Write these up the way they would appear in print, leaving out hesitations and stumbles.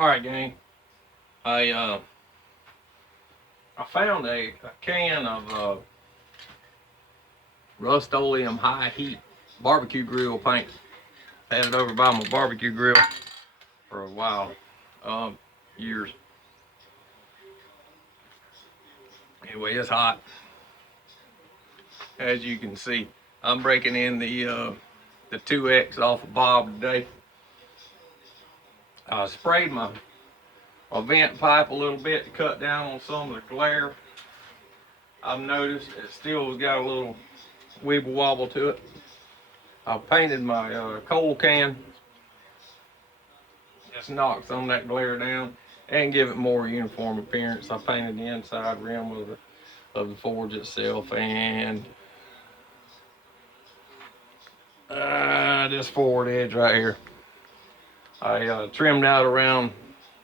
All right, gang. I I found a can of Rust-Oleum high heat barbecue grill paint. Had it over by my barbecue grill for a while, years. Anyway, it's hot, as you can see. I'm breaking in the 2X off of Bob today. I sprayed my vent pipe a little bit to cut down on some of the glare. I've noticed it still has got a little wibble wobble to it. I painted my coal can, just knock some of that glare down and give it more uniform appearance. I painted the inside rim of the forge itself and this forward edge right here. I trimmed out around,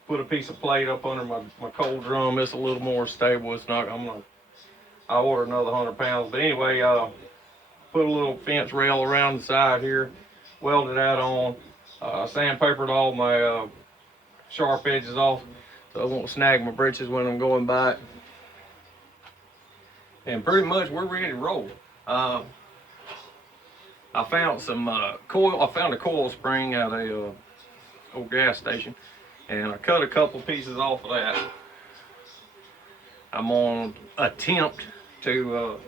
put a piece of plate up under my coal drum. It's a little more stable. It's not, I ordered another 100 pounds. But anyway, put a little fence rail around the side here, welded that on, sandpapered all my sharp edges off so I won't snag my britches when I'm going by it. And pretty much we're ready to roll. I found some coil. I found a coil spring at a old gas station, and I cut a couple pieces off of that. I'm gonna attempt to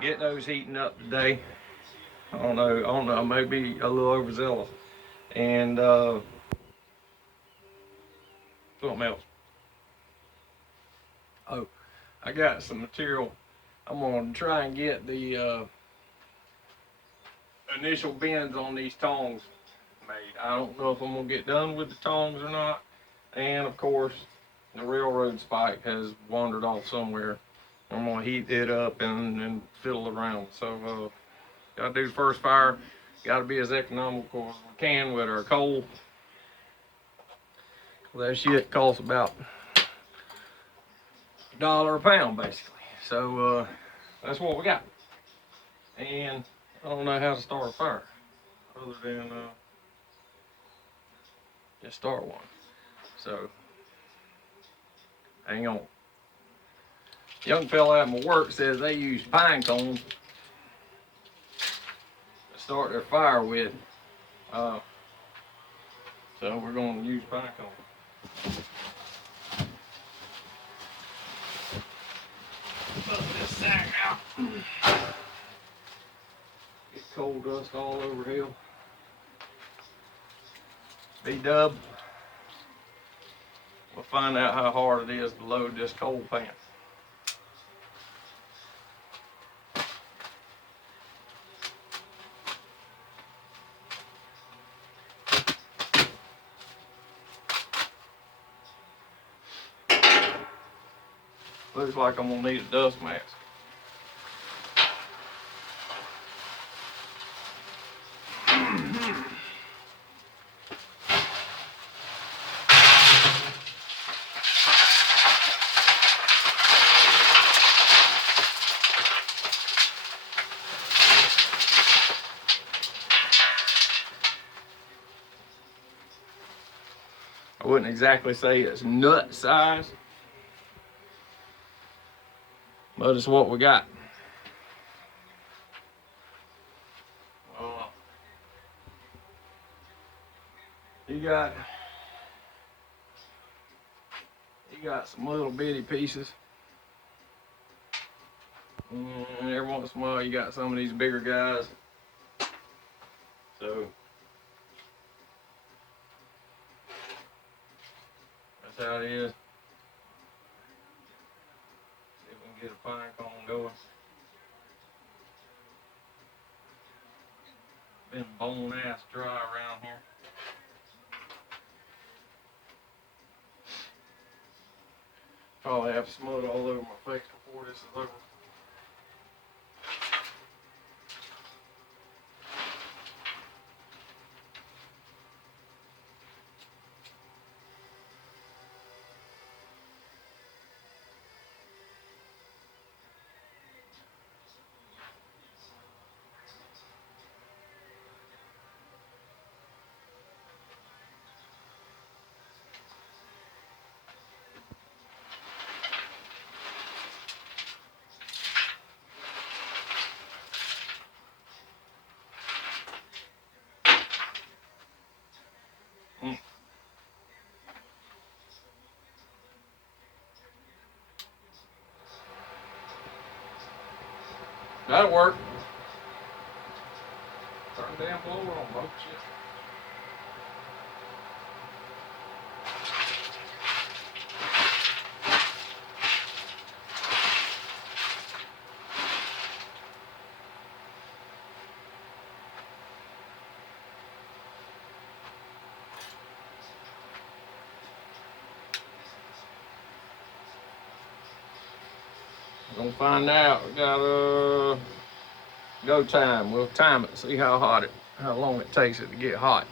get those heating up today. I don't know. I may be a little overzealous. And something else. Oh, I got some material. I'm gonna try and get the initial bends on these tongs made. I don't know if I'm gonna get done with the tongs or not. And of course, the railroad spike has wandered off somewhere. I'm gonna heat it up and fiddle around. So gotta do the first fire. Gotta be as economical as we can with our coal. That shit costs about $1 a pound basically. So that's what we got. And I don't know how to start a fire other than just start one. So hang on. Young fella at my work says they use pine cones to start their fire with. So we're going to use pine cones. Put this sack out. Get coal dust all over here. B-dub. We'll find out how hard it is to load this coal pan. Looks like I'm gonna need a dust mask. I wouldn't exactly say it's nut size, but it's what we got. You got some little bitty pieces. And every once in a while you got some of these bigger guys. So that's how it is. See if we can get a pine cone going. Been bone ass dry around here. Probably have smut all over my face before this is over. That'll work. Turn the damn blower on, folks. Shit. We're gonna find out. We got go time. We'll time it. See how long it takes it to get hot.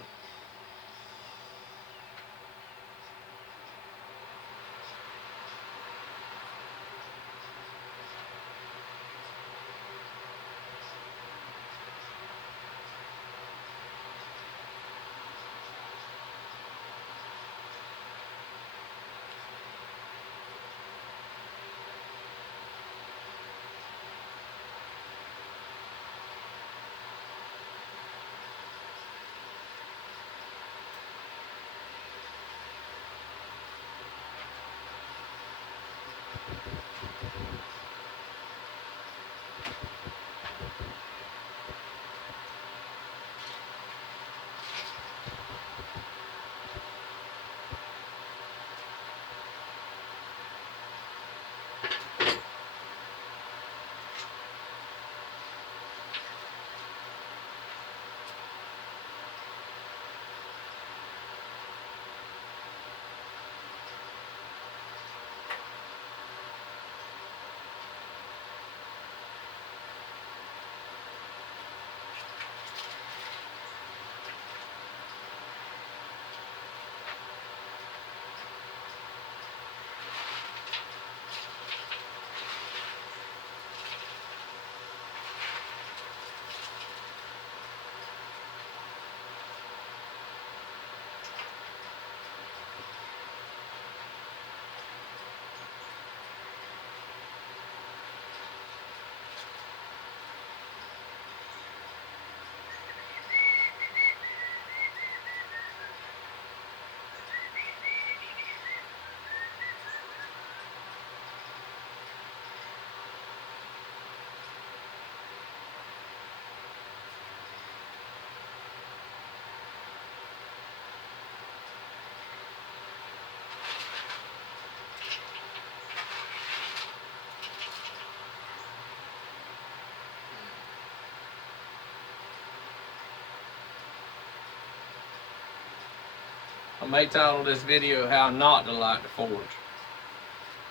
I may title this video "How Not to Light the Forge."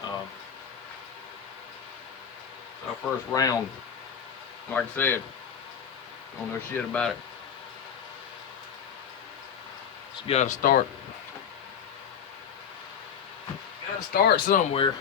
It's our first round. Like I said, don't know shit about it. Just gotta start. Gotta start somewhere.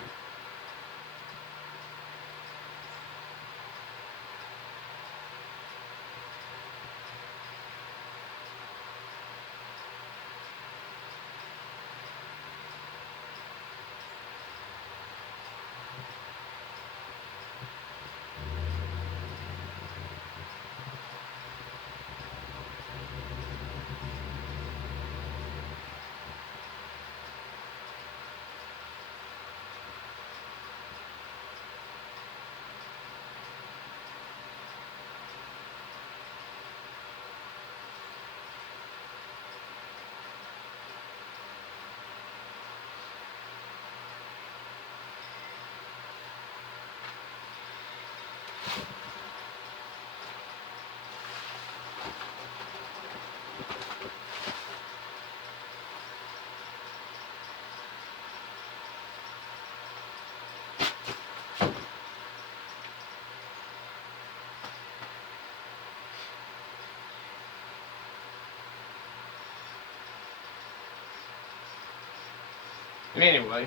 Anyway,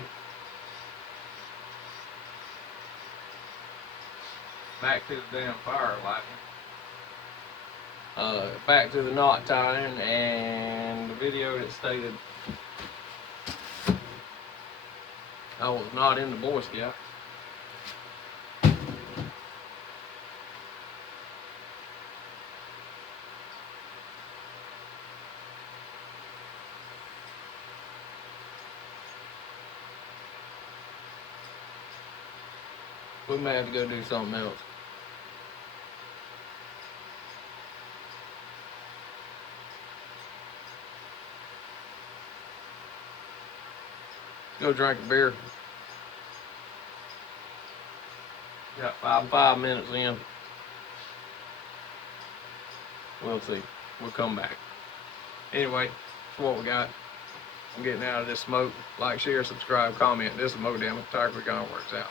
back to the damn fire lighting. Back to the knot tying and the video that stated I was not in the Boy Scout. We may have to go do something else. go drink a beer. Got 5 minutes in. We'll see. We'll come back. Anyway, that's what we got. I'm getting out of this smoke. Like, share, subscribe, comment. This is Mo Damn It. Tiger Gone Works out.